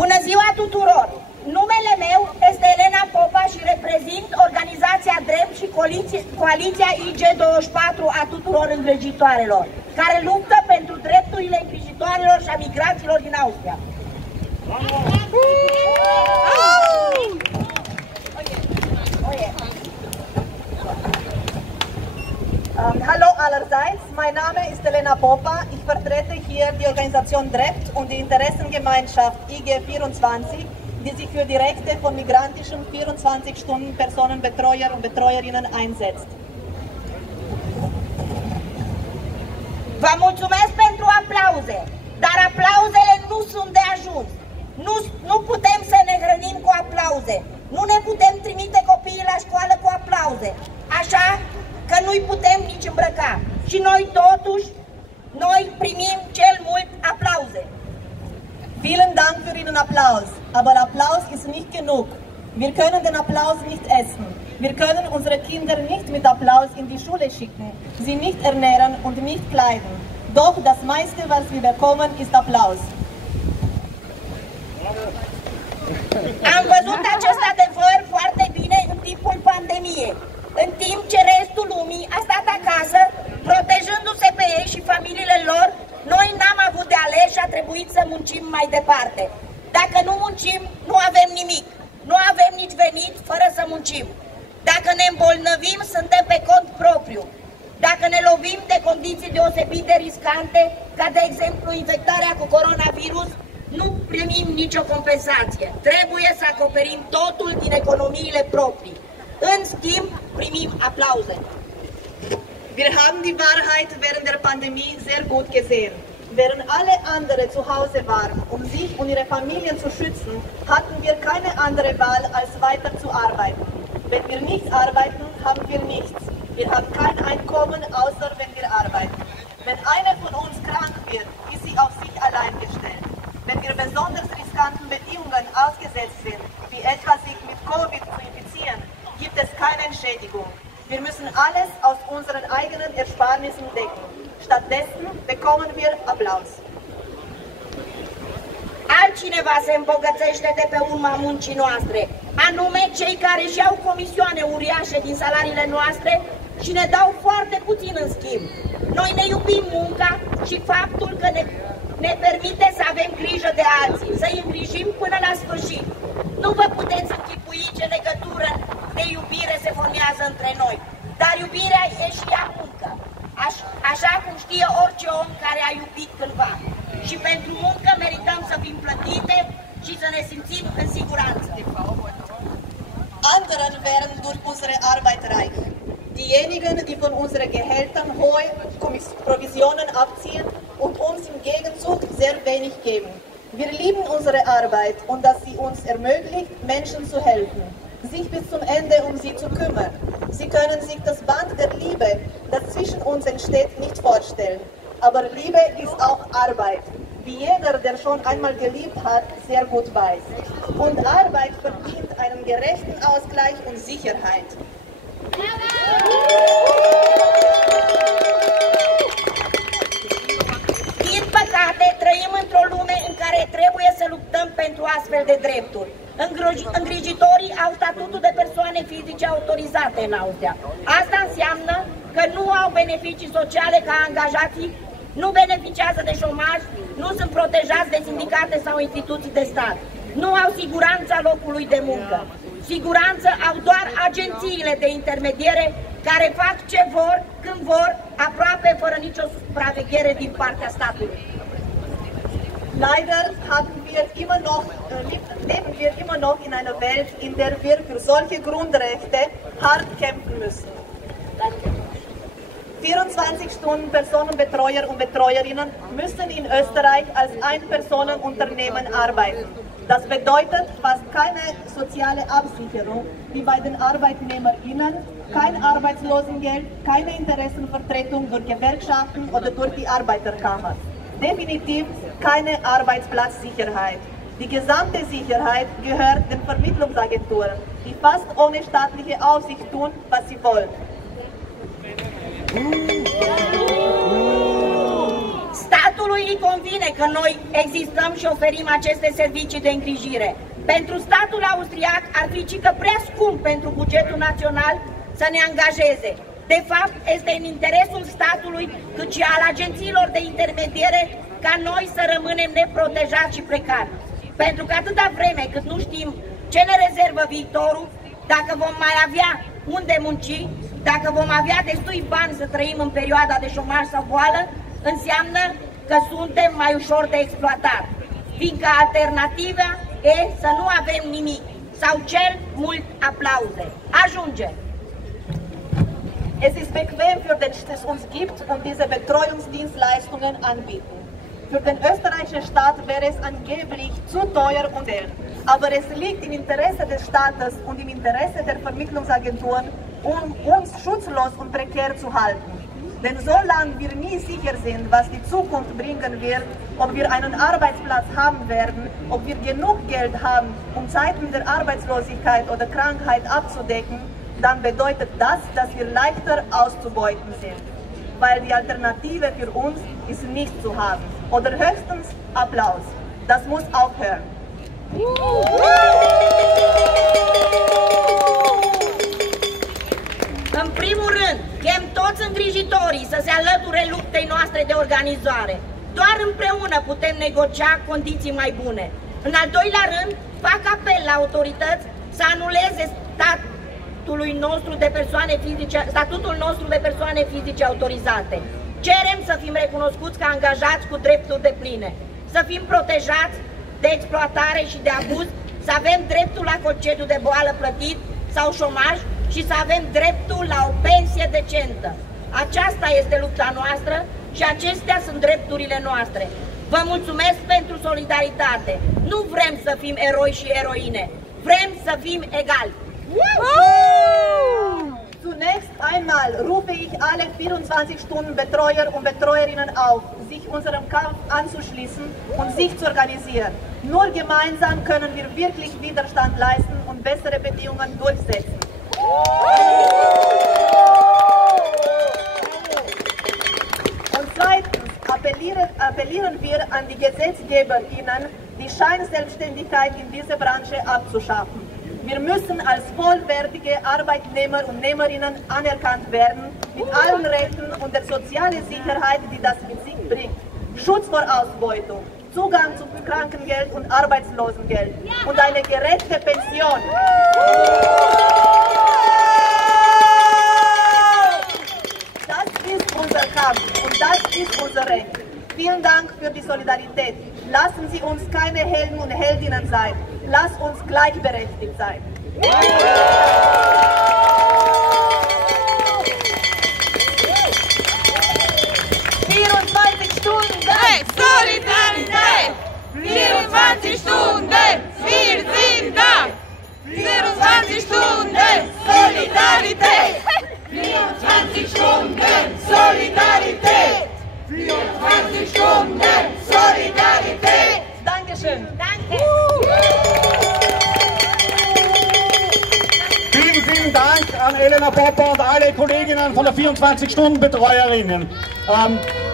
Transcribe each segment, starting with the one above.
Bună ziua tuturor! Numele meu este Elena Popa și reprezint organizația Drept și coaliția IG24 a tuturor îngrijitoarelor, care luptă pentru drepturile îngrijitoarelor și a migranților din Austria. Hallo allerseits, mein Name ist Elena Popa. Ich vertrete hier die Organisation Drept und die Interessengemeinschaft IG24, die sich für die Rechte von migrantischen 24-Stunden-Personenbetreuer und Betreuerinnen einsetzt. Vă mulțumesc pentru aplauze, dar aplauzele nu sunt de ajuns. Nu putem să ne hrănim cu aplauze. Nu ne putem trimite copiii la școală cu aplauze. Așa că nu-i putem nici îmbrăca. Și noi totuși, noi primim cel mult aplauze. Vielen Dank für Ihren Applaus, aber Applaus ist nicht genug. Wir können den Applaus nicht essen. Wir können unsere Kinder nicht mit Applaus in die Schule schicken, sie nicht ernähren und nicht kleiden. Doch das meiste, was wir bekommen, ist Applaus. Am văzut acest adevăr foarte bine în timpul pandemiei, în timp ce restul lumii a stat acasă, protejându-se pe ei și familiile lor. Noi n-am avut de ales și a trebuit să muncim mai departe. Dacă nu muncim, nu avem nimic. Nu avem nici venit fără să muncim. Dacă ne îmbolnăvim, suntem pe cont propriu. Dacă ne lovim de condiții deosebit de riscante, ca de exemplu infectarea cu coronavirus, nu primim nicio compensație. Trebuie să acoperim totul din economiile proprii. În schimb, primim aplauze. Wir haben die Wahrheit während der Pandemie sehr gut gesehen. Während alle anderen zu Hause waren, um sich und ihre Familien zu schützen, hatten wir keine andere Wahl, als weiter zu arbeiten. Wenn wir nicht arbeiten, haben wir nichts. Wir haben kein Einkommen, außer wenn wir arbeiten. Wenn einer von uns krank wird, ist sie auf sich allein gestellt. Wenn wir besonders riskanten Bedingungen ausgesetzt sind, wie etwa sich mit Covid zu infizieren, gibt es keine Entschädigung. Wir müssen alles aus unseren eigenen Ersparnissen decken. Stattdessen bekommen wir Applaus. Altcineva se îmbogățește de pe urma muncii noastre, anume cei care își iau comisioane uriașe din salariile noastre și ne dau foarte puțin în schimb. Noi ne iubim munca și faptul că ne permite să avem grijă de alții, să-i îngrijim până la sfârșit. Nu vă puteți închipui ce legătură de iubire se formează între noi, dar iubirea e și ea muncă, așa cum știe orice om care a iubit cândva. Și pentru muncă merităm să fim plătite și să ne simțim în siguranță. Anderen werden durch unsere Arbeit reich. Diejenigen, die von unseren Gehältern hohe Provisionen abziehen und uns im Gegenzug sehr wenig geben. Wir lieben unsere Arbeit und dass sie uns ermöglicht, Menschen zu helfen, sich bis zum Ende um sie zu kümmern. Sie können sich das Band der Liebe, das zwischen uns entsteht, nicht vorstellen. Aber Liebe ist auch Arbeit, wie jeder, der schon einmal geliebt hat, sehr gut weiß. Und Arbeit verdient einen gerechten Ausgleich und Sicherheit. Din păcate, trăim într-o lume în care trebuie să luptăm pentru astfel de drepturi. Îngrijitorii au statutul de persoane fizice autorizate în Austria. Asta înseamnă că nu au beneficii sociale ca angajații, nu beneficiază de șomaj, nu sunt protejați de sindicate sau instituții de stat, nu au siguranța locului de muncă. Siguranță au doar agențiile de intermediere care fac ce vor, când vor, aproape fără nicio supraveghere din partea statului. Leider leben wir immer noch in einer Welt, in der wir für solche Grundrechte hart kämpfen müssen. 24-Stunden-Personenbetreuer und Betreuerinnen müssen in Österreich als Ein-Personen-Unternehmen arbeiten. Das bedeutet fast keine soziale Absicherung, wie bei den ArbeitnehmerInnen, kein Arbeitslosengeld, keine Interessenvertretung durch Gewerkschaften oder durch die Arbeiterkammer. Definitiv keine Arbeitsplatzsicherheit. Die gesamte Sicherheit gehört den Vermittlungsagenturen, die fast ohne staatliche Aufsicht tun, was sie wollen. Statului îi convine că noi existăm și oferim aceste servicii de îngrijire. Pentru statul austriac ar fi că prea scump pentru bugetul național să ne angajeze. De fapt, este în interesul statului, cât și al agențiilor de intermediere, ca noi să rămânem neprotejați și precari. Pentru că atâta vreme cât nu știm ce ne rezervă viitorul, dacă vom mai avea unde munci, dacă vom avea destui bani să trăim în perioada de șomaj sau boală, înseamnă că suntem mai ușor de exploatat, fiindcă alternativa e să nu avem nimic sau cel mult aplauze. Ajunge! Es ist bequem, für den es uns gibt und diese Betreuungsdienstleistungen anbieten. Für den österreichischen Staat wäre es angeblich zu teuer und teuer. Aber es liegt im Interesse des Staates und im Interesse der Vermittlungsagenturen, uns schutzlos und prekär zu halten. Denn solange wir nie sicher sind, was die Zukunft bringen wird, ob wir einen Arbeitsplatz haben werden, ob wir genug Geld haben, um Zeiten der Arbeitslosigkeit oder Krankheit abzudecken, dann bedeutet das, dass wir leichter auszubeuten sind. Weil die Alternative für uns ist nicht zu haben. Oder höchstens Applaus. Das muss aufhören. În primul rând, chem toți îngrijitorii să se alăture luptei noastre de organizare. Doar împreună putem negocia condiții mai bune. În al doilea rând, fac apel la autorități să anuleze statutul nostru de persoane fizice autorizate. Cerem să fim recunoscuți ca angajați cu drepturi depline, să fim protejați de exploatare și de abuz, să avem dreptul la concediu de boală plătit sau șomaj și să avem dreptul la o pensie decentă. Aceasta este lupta noastră și acestea sunt drepturile noastre. Vă mulțumesc pentru solidaritate. Nu vrem să fim eroi și eroine, vrem să fim egali. Zunächst einmal rufe ich alle 24-Stunden-Betreuer und Betreuerinnen auf, sich unserem Kampf anzuschließen und sich zu organisieren. Nur gemeinsam können wir wirklich Widerstand leisten und bessere Bedingungen durchsetzen. Und zweitens appellieren wir an die GesetzgeberInnen, die Scheinselbstständigkeit in dieser Branche abzuschaffen. Wir müssen als vollwertige Arbeitnehmer und Nehmerinnen anerkannt werden, mit allen Rechten und der sozialen Sicherheit, die das mit sich bringt. Schutz vor Ausbeutung, Zugang zu Krankengeld und Arbeitslosengeld und eine gerechte Pension. Das ist unser Kampf und das ist unser Recht. Vielen Dank für die Solidarität. Lassen Sie uns keine Helden und Heldinnen sein. Lass uns gleichberechtigt sein. 24 Stunden! Solidarität! 24 Stunden! Wir sind da! 24 Stunden! Solidarität! 24 Stunden! Solidarität! 24 Stunden! Solidarität! Dankeschön! Danke! Vielen Dank an Elena Popper und alle Kolleginnen von der 24-Stunden-Betreuerinnen.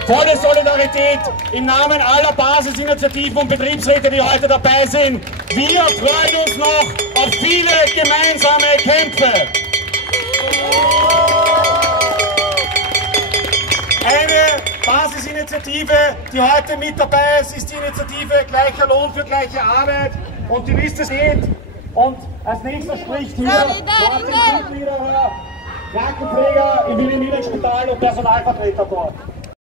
Volle Solidarität im Namen aller Basisinitiativen und Betriebsräte, die heute dabei sind. Wir freuen uns noch auf viele gemeinsame Kämpfe. Eine Basisinitiative, die heute mit dabei ist, ist die Initiative Gleicher Lohn für gleiche Arbeit. Und die Liste steht. Und als nächster spricht hier Martin Schindlieder, Krankenpfleger im Wilhelminenspital und Personalvertreter dort.